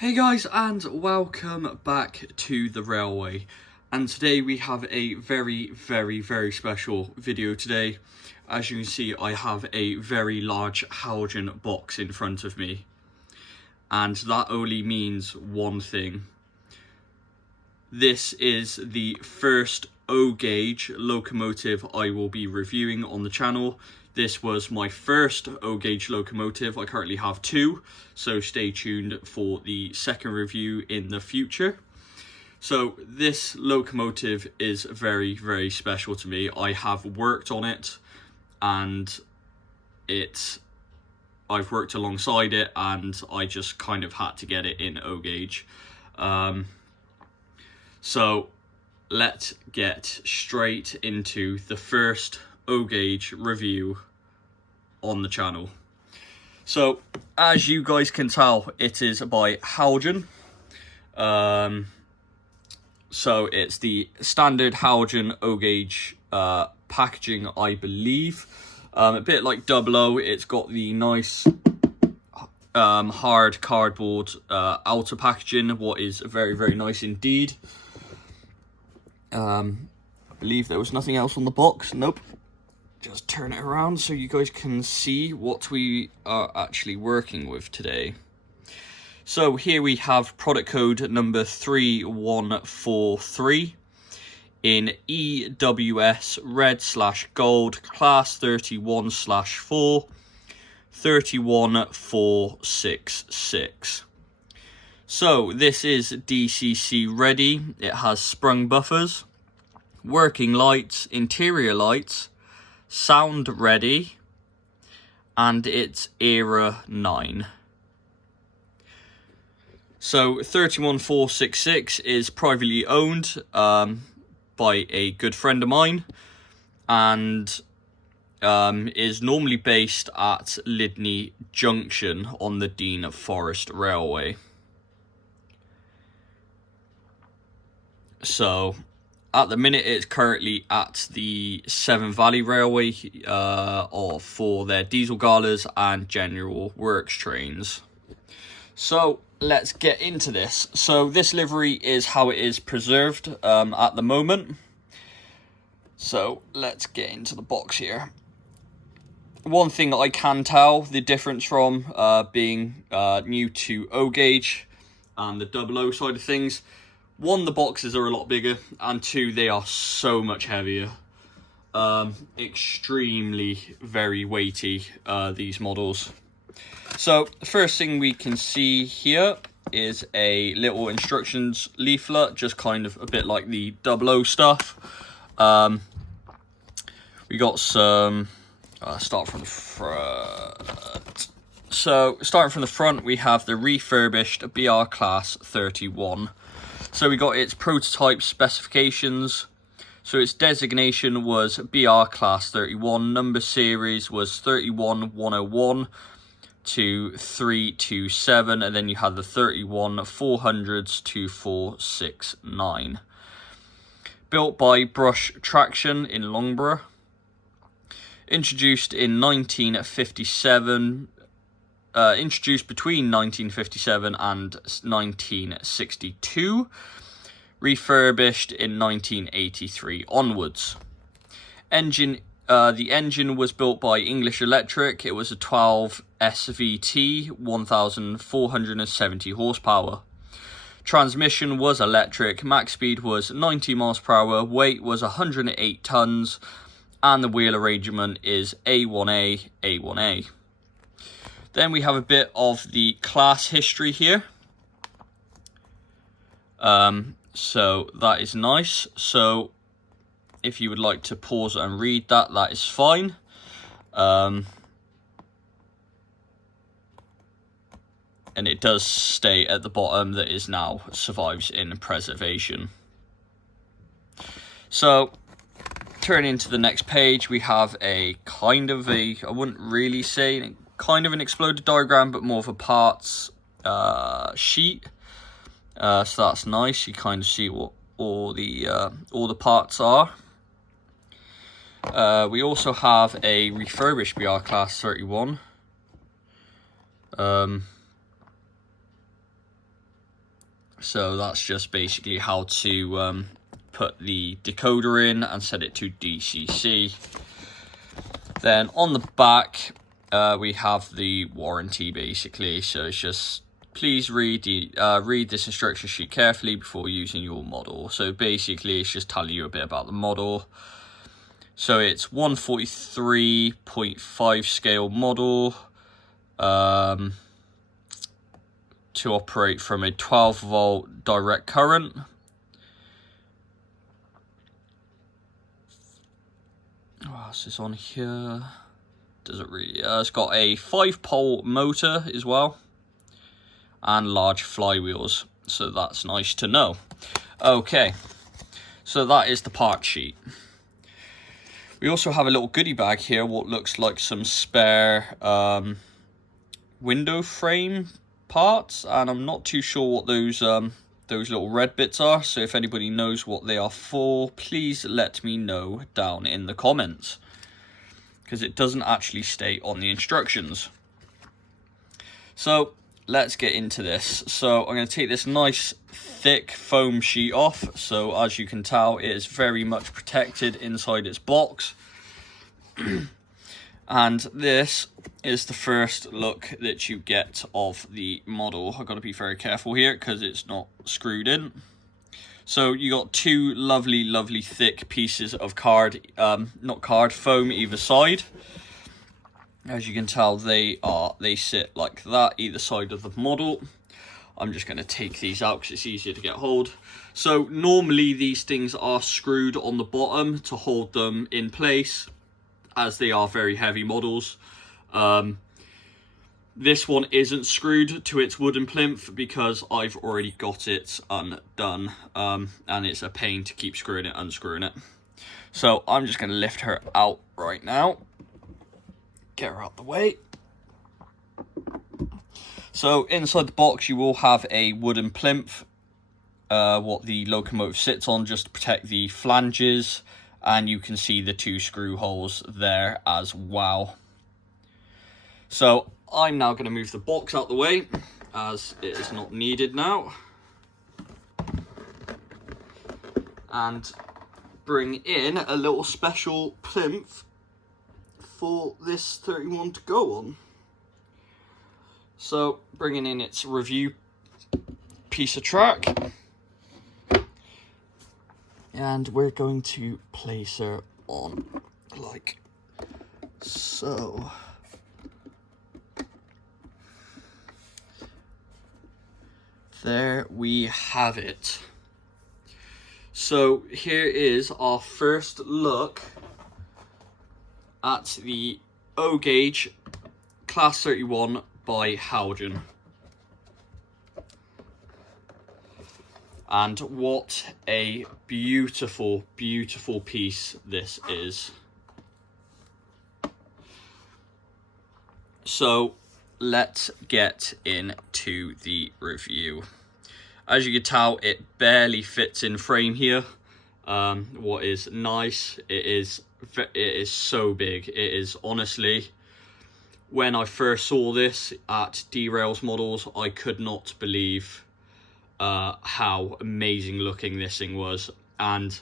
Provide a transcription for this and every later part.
Hey guys, and welcome back to the railway. And today we have a very special video today. As you can see, I have a very large Heljan box in front of me. And that only means one thing. This is the first O-gauge locomotive I will be reviewing on the channel. This was my first O-gauge locomotive. I currently have two, so stay tuned for the second review in the future. So this locomotive is very special to me. I have worked on it, and I've worked alongside it, and I just kind of had to get it in O-gauge. So let's get straight into the first O-gauge review on the channel. So as you guys can tell, it is by Heljan. So it's the standard Heljan O-gauge packaging, I believe. A bit like 00, it's got the nice hard cardboard outer packaging, what is very nice indeed. I believe there was nothing else on the box. Nope. Just turn it around so you guys can see what we are actually working with today. So here we have product code number 3143 in EWS red/gold class 31/4 31466. So this is DCC ready. It has sprung buffers, working lights, interior lights, sound ready, and it's era 9. So 31466 is privately owned by a good friend of mine, and is normally based at Lydney Junction on the Dean Forest Railway. So at the minute it's currently at the Severn Valley Railway for their diesel galas and general works trains. So let's get into this. So this livery is how it is preserved at the moment. So let's get into the box here. One thing I can tell the difference from being new to O-gauge and the 00 side of things: one, the boxes are a lot bigger, and two, they are so much heavier. Extremely very weighty, these models. So the first thing we can see here is a little instructions leaflet, just kind of a bit like the 00 stuff. We got some, start from the front. So starting from the front, we have the refurbished BR Class 31. So we got its prototype specifications. So its designation was BR Class 31, number series was 31101 to 327, and then you had the 31 400s to 469. Built by Brush Traction in Loughborough. Introduced in 1957. Introduced between 1957 and 1962, refurbished in 1983 onwards. The engine was built by English Electric. It was a 12 SVT, 1,470 horsepower. Transmission was electric, max speed was 90 miles per hour, weight was 108 tons, and the wheel arrangement is A1A, A1A. Then we have a bit of the class history here. So that is nice. So if you would like to pause and read that, that is fine. And it does state at the bottom that it now survives in preservation. So turning to the next page, we have a kind of a, I wouldn't really say kind of an exploded diagram, but more of a parts sheet. So that's nice. You kind of see what all the parts are. We also have a refurbished BR Class 31. So that's just basically how to put the decoder in and set it to DCC. Then on the back, we have the warranty basically. So it's just, please read this instruction sheet carefully before using your model. So basically it's just telling you a bit about the model. So it's 143.5 scale model, to operate from a 12 volt direct current. What else is on here? Does it really? It's got a 5-pole motor as well, and large flywheels. So that's nice to know. Okay, so that is the part sheet. We also have a little goodie bag here, what looks like some spare window frame parts, and I'm not too sure what those little red bits are. So if anybody knows what they are for, please let me know down in the comments, because it doesn't actually state on the instructions. So let's get into this. So I'm going to take this nice thick foam sheet off. So as you can tell, it is very much protected inside its box. And this is the first look that you get of the model. I've got to be very careful here because it's not screwed in. So you got two lovely thick pieces of foam either side. As you can tell, they sit like that either side of the model. I'm just going to take these out because it's easier to get hold. So normally these things are screwed on the bottom to hold them in place, as they are very heavy models. This one isn't screwed to its wooden plinth because I've already got it undone, and it's a pain to keep screwing it, unscrewing it. So I'm just going to lift her out right now, get her out the way. So inside the box you will have a wooden plinth, what the locomotive sits on, just to protect the flanges. And you can see the 2 screw holes there as well. So I'm now going to move the box out the way, as it is not needed now, and bring in a little special plinth for this 31 to go on. So bringing in its review piece of track. And we're going to place her on like so. There we have it. So here is our first look at the O gauge Class 31 by Heljan. And what a beautiful piece this is. So let's get into the review. As you can tell, it barely fits in frame here. What is nice, it is so big. It is honestly, when I first saw this at Derails Models, I could not believe how amazing looking this thing was. And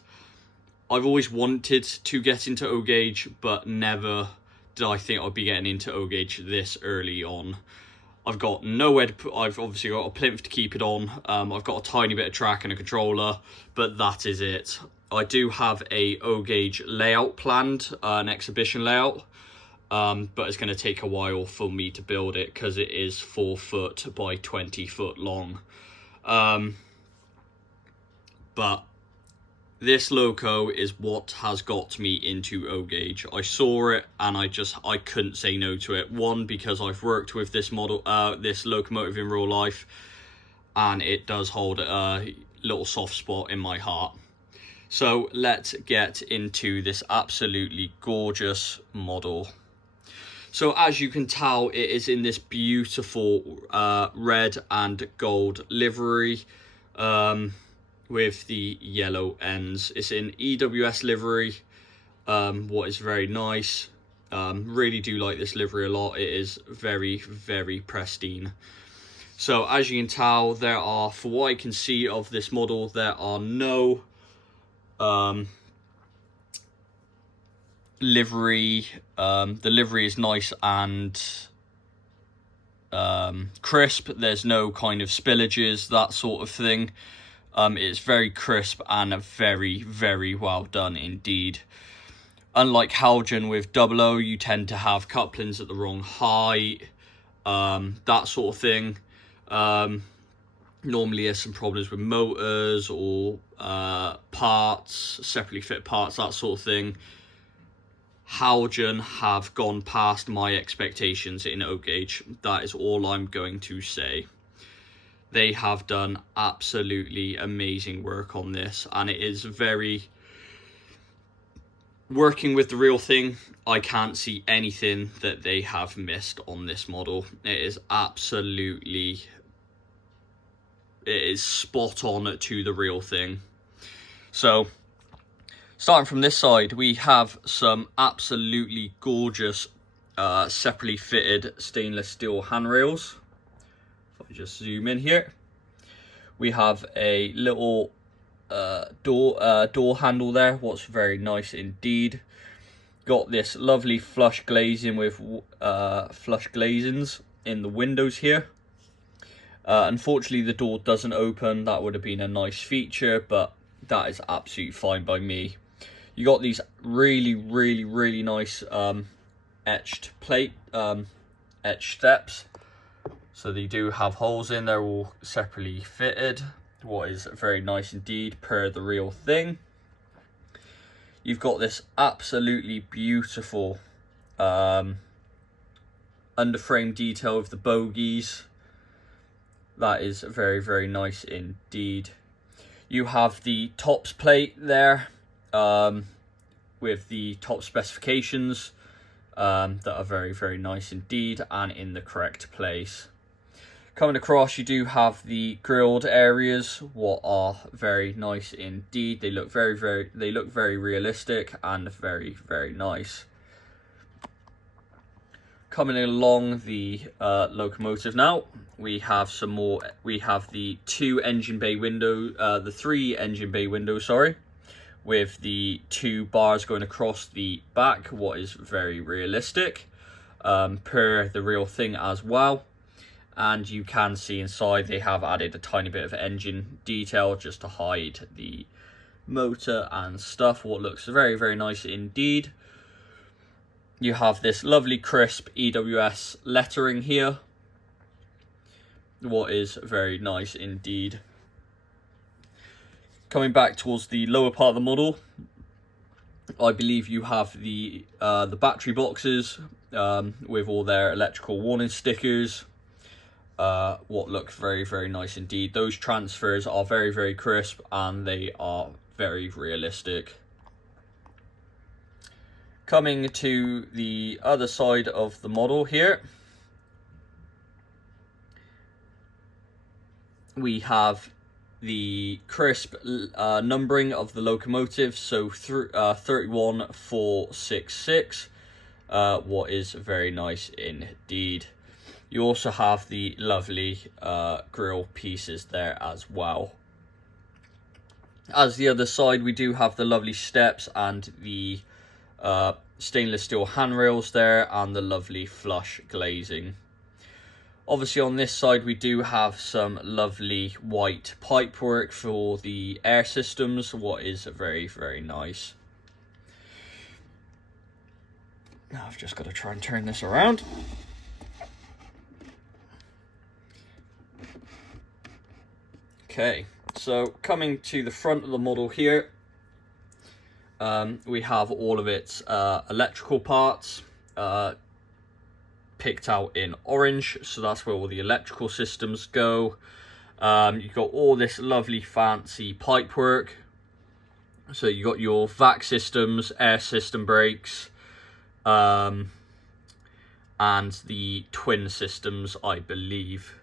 I've always wanted to get into O gauge, but never did I think I'd be getting into O gauge this early on. I've got nowhere to put, I've obviously got a plinth to keep it on. I've got a tiny bit of track and a controller, but that is it. I do have a O gauge layout planned, an exhibition layout, but it's going to take a while for me to build it because it is 4 foot by 20 foot long. But this loco is what has got me into O gauge. I saw it and I couldn't say no to it. One, because I've worked with this model, this locomotive in real life, and it does hold a little soft spot in my heart. So let's get into this absolutely gorgeous model. So as you can tell, it is in this beautiful red and gold livery, with the yellow ends. It's in EWS livery, what is very nice. Really do like this livery a lot. It is very pristine. So as you can tell, there are, for what I can see of this model, there are no livery. The livery is nice and crisp. There's no kind of spillages, that sort of thing. It's very crisp and very, very well done indeed. Unlike Heljan with 00, you tend to have couplings at the wrong height, that sort of thing. Normally there's some problems with motors or parts, separately fit parts, that sort of thing. Heljan have gone past my expectations in oak gauge. That is all I'm going to say. They have done absolutely amazing work on this, and it is very... Working with the real thing, I can't see anything that they have missed on this model. It is absolutely... It is spot on to the real thing. So, starting from this side, we have some absolutely gorgeous separately fitted stainless steel handrails. If I just zoom in here, we have a little door handle there, what's very nice indeed. Got this lovely flush glazing with flush glazings in the windows here. Unfortunately the door doesn't open. That would have been a nice feature, but that is absolutely fine by me. You got these really nice etched steps, so they do have holes in. They're all separately fitted, what is very nice indeed, per the real thing. You've got this absolutely beautiful underframe detail of the bogies. That is very nice indeed. You have the tops plate there with the top specifications that are very nice indeed and in the correct place. Coming across, you do have the grilled areas, what are very nice indeed. They look very realistic and very nice. Coming along the locomotive now, we have some more. We have the three engine bay windows, sorry, with the 2 bars going across the back, what is very realistic, per the real thing as well. And you can see inside they have added a tiny bit of engine detail just to hide the motor and stuff, what looks very nice indeed. You have this lovely crisp EWS lettering here, what is very nice indeed. Coming back towards the lower part of the model, I believe you have the battery boxes with all their electrical warning stickers, what look very nice indeed. Those transfers are very crisp and they are very realistic. Coming to the other side of the model here, we have the crisp numbering of the locomotive, so 31466, what is very nice indeed. You also have the lovely grille pieces there as well. As the other side, we do have the lovely steps and the stainless steel handrails there and the lovely flush glazing. Obviously on this side we do have some lovely white pipework for the air systems, what is very nice. Now I've just got to try and turn this around. Okay, so coming to the front of the model here, we have all of its electrical parts picked out in orange, so that's where all the electrical systems go. You've got all this lovely fancy pipework, so you got your vac systems, air system brakes, and the twin systems, I believe.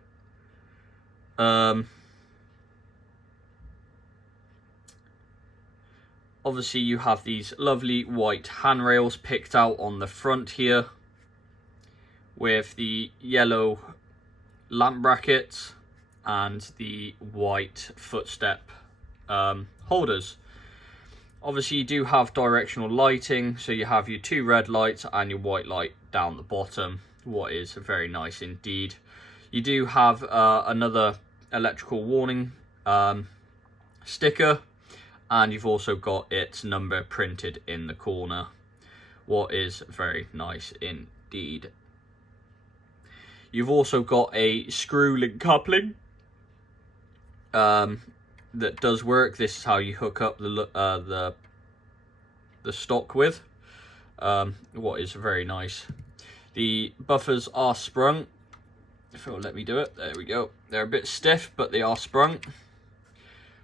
Obviously you have these lovely white handrails picked out on the front here with the yellow lamp brackets and the white footstep holders. Obviously you do have directional lighting, so you have your 2 red lights and your white light down the bottom, what is very nice indeed. You do have another electrical warning sticker, and you've also got its number printed in the corner, what is very nice indeed. You've also got a screw link coupling that does work. This is how you hook up the stock with, what is very nice. The buffers are sprung, if it'll let me do it. There we go. They're a bit stiff, but they are sprung,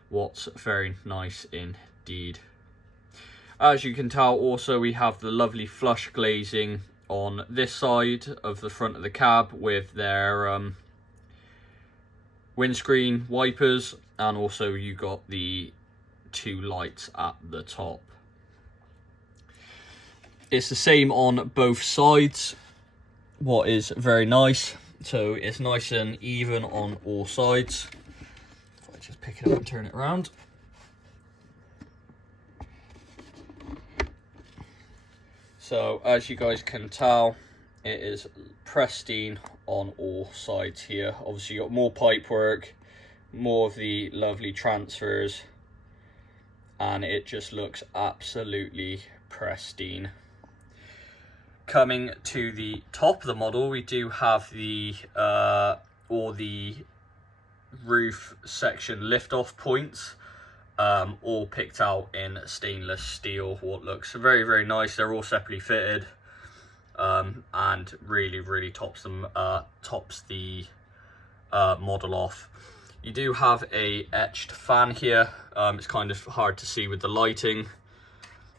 what's very nice indeed. As you can tell, also we have the lovely flush glazing on this side of the front of the cab with their windscreen wipers, and also you got the 2 lights at the top. It's the same on both sides, what is very nice. So it's nice and even on all sides. If I just pick it up and turn it around. So as you guys can tell, it is pristine on all sides here. Obviously you got more pipe work, more of the lovely transfers, and it just looks absolutely pristine. Coming to the top of the model, we do have the all the roof section lift-off points, all picked out in stainless steel, what looks very, very nice. They're all separately fitted, and really tops the model off. You do have a etched fan here. It's kind of hard to see with the lighting.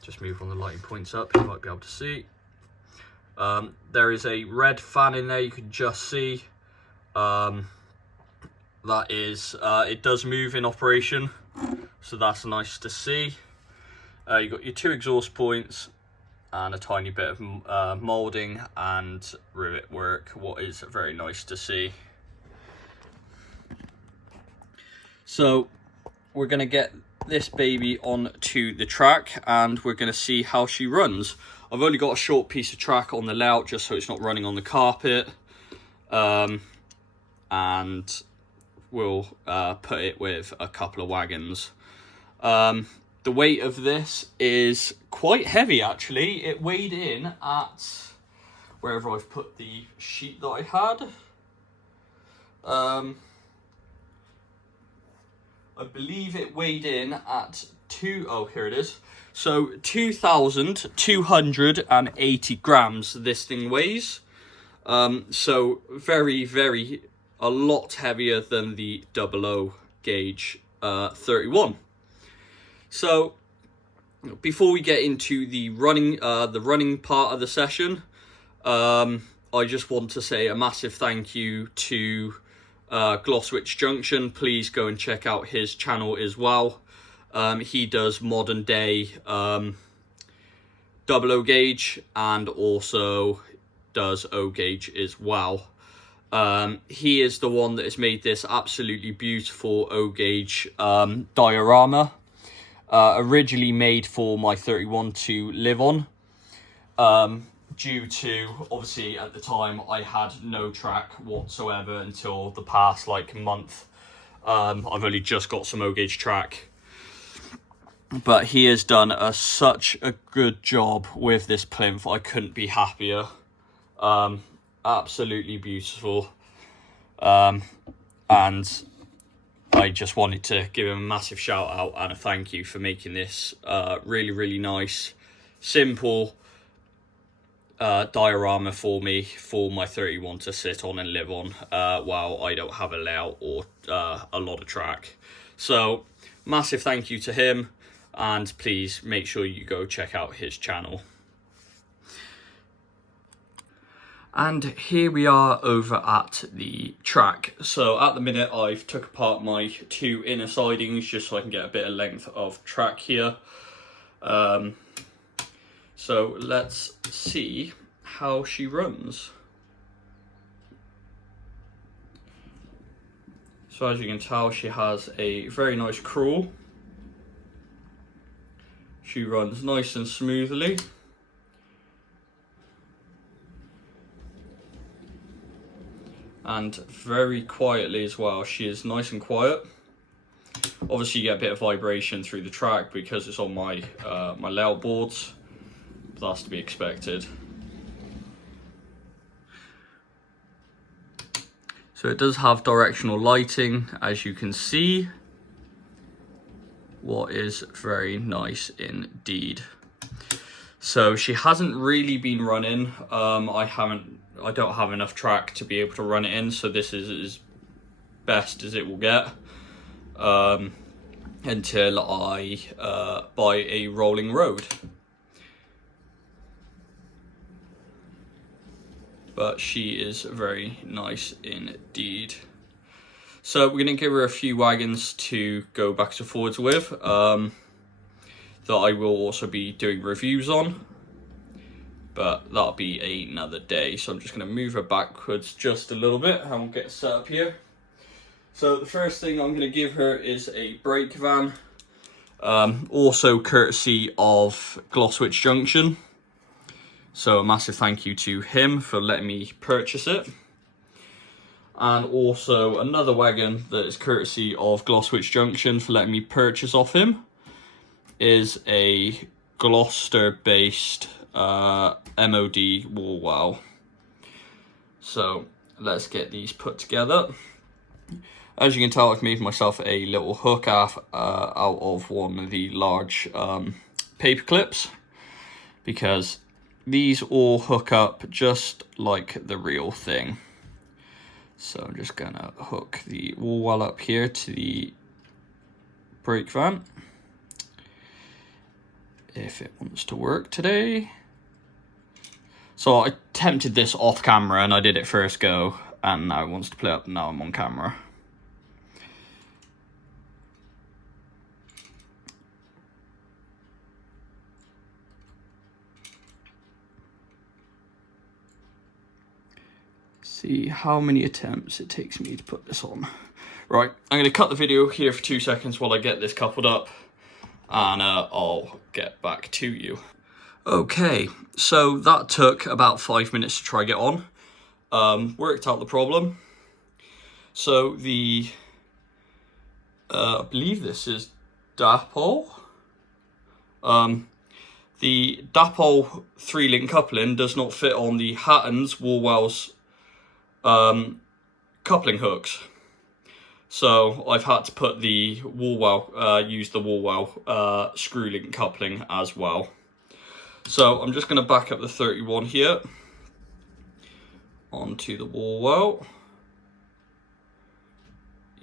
Just move one of the lighting points up, you might be able to see. There is a red fan in there, you can just see. That is, it does move in operation, so that's nice to see. You've got your 2 exhaust points and a tiny bit of moulding and rivet work, what is very nice to see. So we're going to get this baby onto the track and we're going to see how she runs. I've only got a short piece of track on the layout just so it's not running on the carpet, and we'll put it with a couple of wagons. The weight of this is quite heavy actually. It weighed in at, wherever I've put the sheet that I had, I believe it weighed in at here it is. So 2,280 grams this thing weighs. So very, a lot heavier than the 00 gauge 31. So before we get into the running part of the session, I just want to say a massive thank you to Glosswitch Junction. Please go and check out his channel as well. He does modern day 00 gauge and also does O gauge as well. He is the one that has made this absolutely beautiful O gauge diorama, originally made for my 31 to live on, due to, obviously at the time I had no track whatsoever until the past like month. I've only just got some O gauge track. But he has done such a good job with this plinth. I couldn't be happier. Absolutely beautiful. And I just wanted to give him a massive shout out and a thank you for making this really nice, simple diorama for me, for my 31 to sit on and live on while I don't have a layout or a lot of track. So massive thank you to him. And please make sure you go check out his channel. And here we are over at the track. So at the minute I've took apart my 2 inner sidings just so I can get a bit of length of track here. So let's see how she runs. So as you can tell, she has a very nice crawl. She runs nice and smoothly. And very quietly as well. She is nice and quiet. Obviously you get a bit of vibration through the track because it's on my my layout boards, but that's to be expected. So it does have directional lighting, as you can see, what is very nice indeed. So she hasn't really been running. I don't have enough track to be able to run it in, so this is as best as it will get until I buy a rolling road. But she is very nice indeed. So we're going to give her a few wagons to go backwards and forwards with that I will also be doing reviews on, but that'll be another day. So I'm just going to move her backwards just a little bit and we'll get set up here. So the first thing I'm going to give her is a brake van, also courtesy of Glosswich Junction. So a massive thank you to him for letting me purchase it. And also another wagon that is courtesy of Glosswich Junction for letting me purchase off him is a Gloucester-based MOD wall wow. So let's get these put together. As you can tell, I've made myself a little hook out of one of the large paper clips, because these all hook up just like the real thing. So I'm just gonna hook the wall well up here to the brake van, if it wants to work today. So I attempted this off camera and I did it first go, and now it wants to play up, now I'm on camera. See how many attempts it takes me to put this on. Right, I'm going to cut the video here for 2 seconds while I get this coupled up, and I'll get back to you. Okay, so that took about 5 minutes to try get on. Worked out the problem. So the, I believe this is dapole. The dapole 3-link coupling does not fit on the Hatton's Woolwell's coupling hooks, so I've had to put the Woolwell, use the Woolwell screw link coupling as well. So I'm just going to back up the 31 here onto the Woolwell,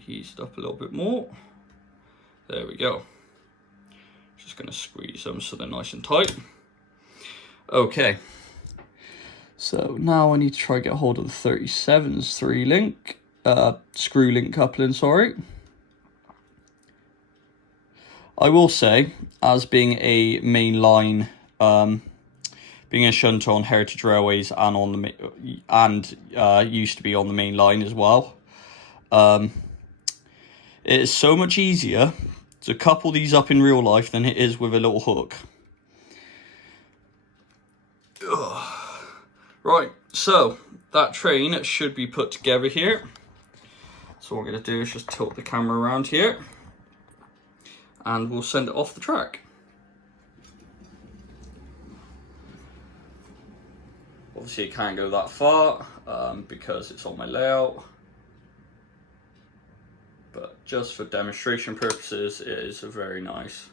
eased up a little bit more. There we go. Just going to squeeze them so they're nice and tight. Okay. So now I need to try to get a hold of the 37's 3-link, screw link coupling, sorry. I will say, as being a main line, being a shunter on Heritage Railways and on the used to be on the main line as well, it is so much easier to couple these up in real life than it is with a little hook. Ugh. Right, so that train should be put together here. So what I'm going to do is just tilt the camera around here and we'll send it off the track. Obviously it can't go that far because it's on my layout, but just for demonstration purposes it is very nice.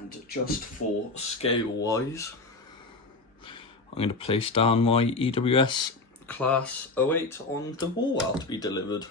And just for scale wise, I'm going to place down my EWS class 08 on the wall out to be delivered.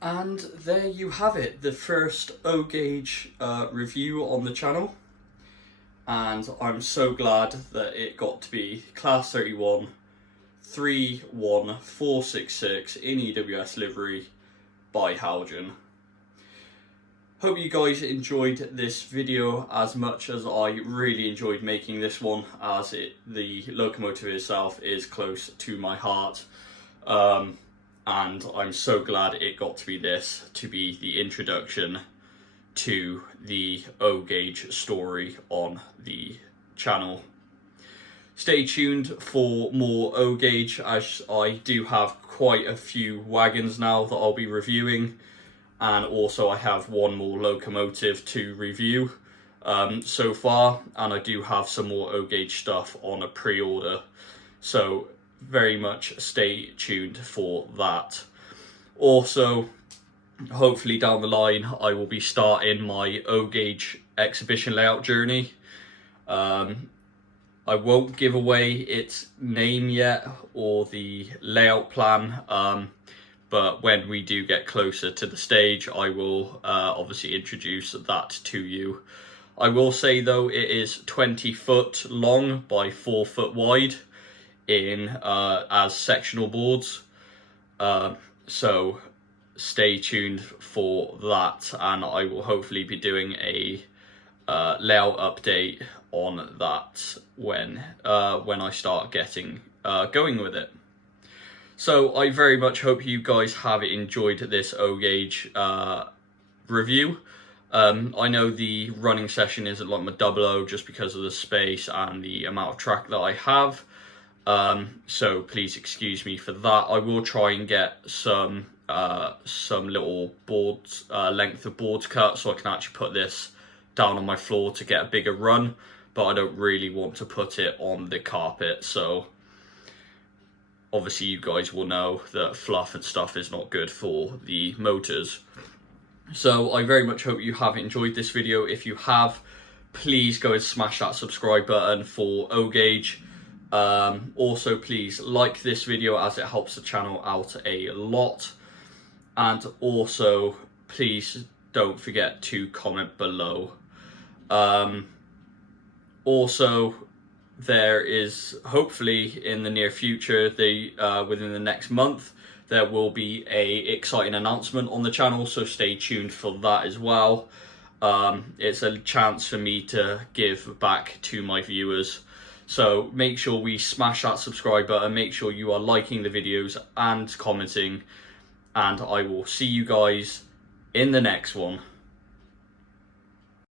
And there you have it, the first O-Gauge review on the channel. And I'm so glad that it got to be Class 31 31466 in EWS livery by Heljan. Hope you guys enjoyed this video as much as I really enjoyed making this one, as the locomotive itself is close to my heart. And I'm so glad it got to be this, to be the introduction to the O-Gauge story on the channel. Stay tuned for more O-Gauge, as I do have quite a few wagons now that I'll be reviewing, and also I have one more locomotive to review so far, and I do have some more O-Gauge stuff on a pre-order, so very much stay tuned for that. Also, hopefully down the line I will be starting my O-Gauge exhibition layout journey. I won't give away its name yet or the layout plan, but when we do get closer to the stage I will obviously introduce that to you. I will say though, it is 20 foot long by 4 foot wide in as sectional boards, so stay tuned for that, and I will hopefully be doing a layout update on that when I start getting going with it. So I very much hope you guys have enjoyed this O-Gauge review. I know the running session isn't like my 00 just because of the space and the amount of track that I have. So please excuse me for that. I will try and get some little boards, length of boards cut, so I can actually put this down on my floor to get a bigger run, but I don't really want to put it on the carpet, so obviously you guys will know that fluff and stuff is not good for the motors. So I very much hope you have enjoyed this video. If you have, please go and smash that subscribe button for O-Gauge. Also please like this video as it helps the channel out a lot, and also please don't forget to comment below. Also, there is hopefully in the near future, within the next month, there will be a exciting announcement on the channel, so stay tuned for that as well. It's a chance for me to give back to my viewers. So make sure we smash that subscribe button, make sure you are liking the videos and commenting, and I will see you guys in the next one.